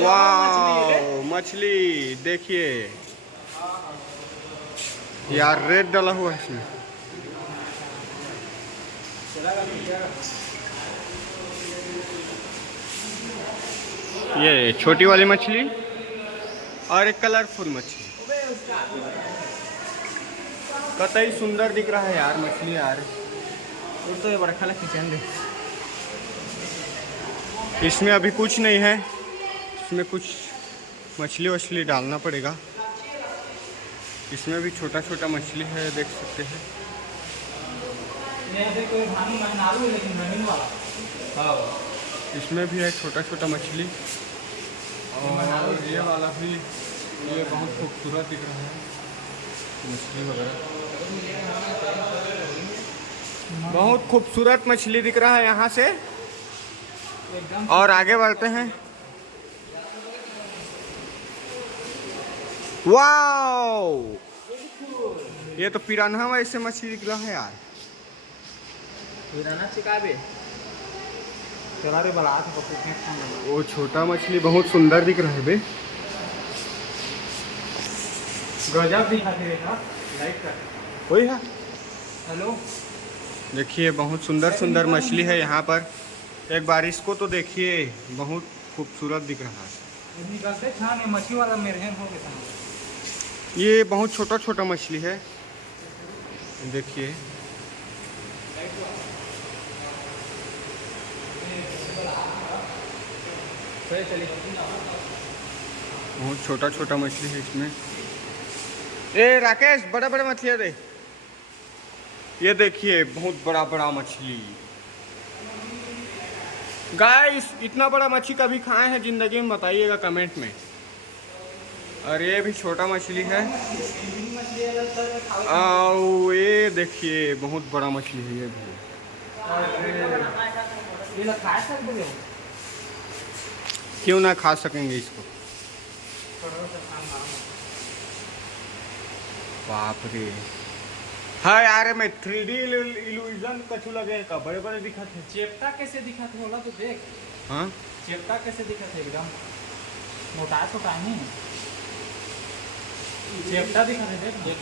वाह मछली देखिए यार, रेड डाला हुआ है इसमें। ये छोटी वाली मछली और एक कलरफुल मछली, कतई सुंदर दिख रहा है यार मछली यार। तो ये बड़ा खाला खींचेंगे। इसमें अभी कुछ नहीं है, इसमें कुछ मछली वछली डालना पड़ेगा। इसमें भी छोटा छोटा मछली है, देख सकते हैं। इसमें भी है छोटा छोटा मछली, और ये वाला भी, ये बहुत खूबसूरत दिख रहा है मछली वगैरह, बहुत खूबसूरत मछली दिख रहा है यहाँ से। और आगे बढ़ते हैं। वाओ, ये तो पिरान्हा वैसे मछली दिख रहा है यार। पिराना चिकाबे चला रे बला था पकड़। वो छोटा मछली बहुत सुंदर दिख रहा है बे, गजब दिखाते हैं लाइट का। वही है। हेलो, देखिए बहुत सुंदर सुंदर मछली है यहाँ पर। एक बार इसको तो देखिए, बहुत खूबसूरत दिख रहा है। निकलते छाने मछली वाला मेरे हैं हो गया। ये बहुत छोटा छोटा मछली है, देखिए। बहुत छोटा छोटा मछली है इसमें। ए राकेश, बड़ा बड़ा मछली दे। ये देखिए बहुत बड़ा बड़ा मछली। गाइस, इतना बड़ा मछली कभी खाए हैं जिंदगी में? बताइएगा कमेंट में। और ये भी छोटा मछली है। और ये देखिए बहुत बड़ा मछली है ये भी। क्यों ना खा सकेंगे इसको। बाप रे। हाँ यार, मैं 3D इल्यूजन कछु लगे का बड़े बड़े दिखत है। चेप्टा कैसे दिखाते होला तो देख। हाँ, चेप्टा कैसे दिखाते एकदम मोटा छोटा नहीं, चेप्टा दिखाते देख।